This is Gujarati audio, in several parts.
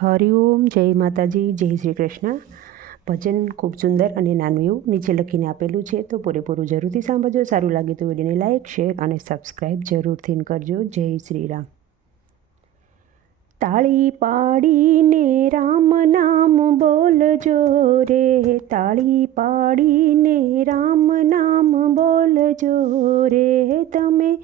હરિઓમ જય માતાજી, જય શ્રી કૃષ્ણ. ભજન ખૂબ સુંદર અને નાનું એવું નીચે લખીને આપેલું છે, તો પૂરેપૂરું જરૂરથી સાંભળજો. સારું લાગે તો વિડીયોને લાઇક શેર અને સબસ્ક્રાઈબ જરૂરથી કરજો. જય શ્રી રામ. તાળી પાડીને રામ નામ બોલજો રે. તાળી પાડીને રામ નામ બોલજો રે. તમે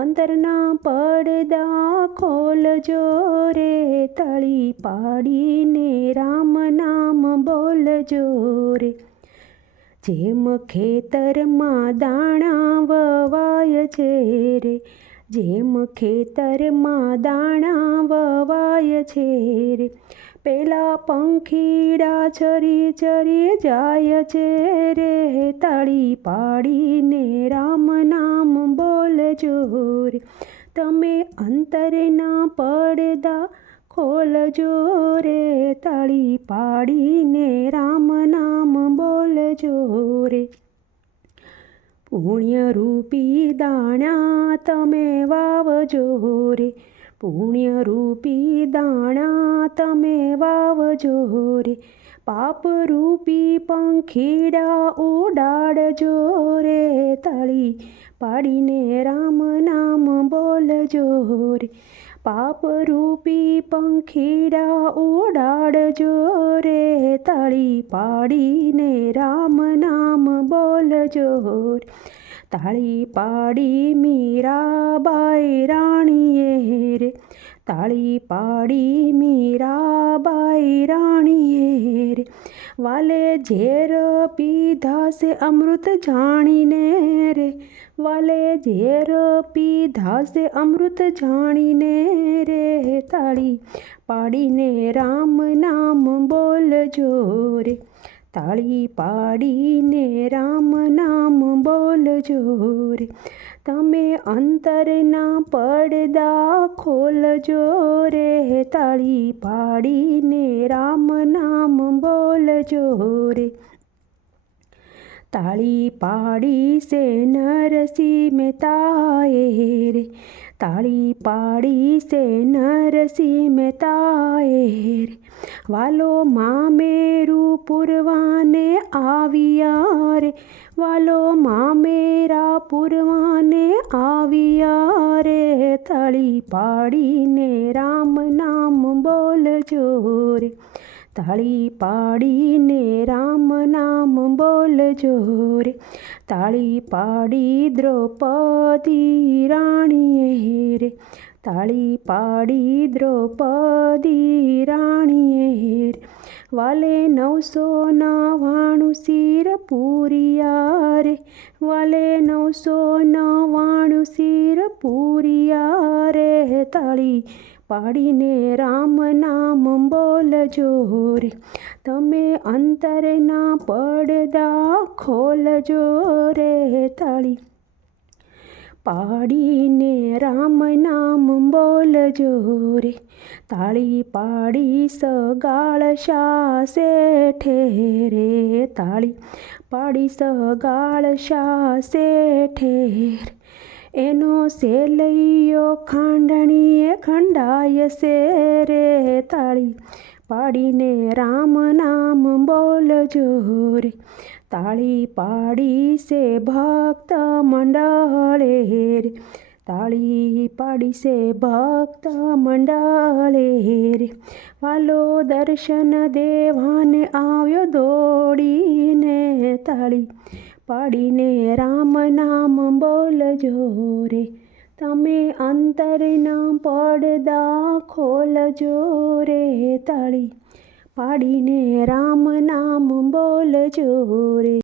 અંતરના પડદા ખોલજો રે, તળી પાડીને રામ નામ બોલજો રે. જેમ ખેતરમાં દાણા વવાય છે રે જેમ ખેતરમાં દાણા વવાય છે રે, પેલા પંખીડા ચરી ચરી જાય છે રે, તાળી પાડીને રામ નામ બોલજો રે. તમે અંતરના પડદા ખોલજો રે, તાળી પાડીને રામ નામ બોલજો રે. પુણ્યરૂપી દાણા તમે વાવજો રે પુણ્યરૂપી દાણા તમે વાવજો રે પાપરૂપી પંખીડા ઉડાડજો રે તળી. પાડીને રામ નામ બોલજો રે પાપરૂપી પંખીડા ઉડાડજો રે, તળી પાડીને રામ નામ બોલજો રે. તાળી પાડી મીરાબાઈ રાણીએ રે, તાળી પાડી મીરાબાઈ વાલે ઝેર પીધા છે અમૃત જાણીને રે. વાલે ઝેર પીધા છે અમૃત જાણીને રે. તાળી પાડીને રામ નામ બોલજો રે. તાળી પાડીને રામ નામ બોલજો રે. તમે અંતરના પડદા ખોલજો રે. તાળી પાડીને રામ નામ બોલજો રે તાળી પાડી સે નરસિંહ મહેતાએ રે તાળી પાડી સે નરસિંહ મહેતાએ રે વાલો મામેરું પુરવાને આવ્યા રે વાલો મામેરા પુરવાને આવ્યા રે તાળી પાડીને રામ નામ બોલજો રે તાળી પાડીને રામ નામ બોલજો રે. તાળી પાડી દ્રૌપદી રાણીએ રે. તાળી પાડી દ્રૌપદી રાણીએ હેર વાલે નવસો નવાણું શિર પૂરિયા રે. વાલે નવસો નવાણું શિર પૂરિયા રે. તાળી પાડીને રામ નામ બોલજો રે તમે અંતરના પડદા ખોલજો રે તાળી. પાડીને રામ નામ બોલજો રે તાળી પાડી સગાળ શા શેઠે રે તાળી. પાડી સગાળ શા શેઠે રે એનો સેલૈયો ખાંડણીએ ખંડાય છે રે તાળી. પાડીને રામ નામ બોલજો રે તાળી પાડી સે ભક્ત મંડળે રે. તાળી પાડી સે ભક્ત મંડળે રે. વાલો દર્શન દેવાને આવ્યો દોડીને તાળી પાડીને રામ નામ બોલજો રે તમે અંતરના પડદા ખોલજો રે તાળી. પાડીને રામ નામ બોલજો રે.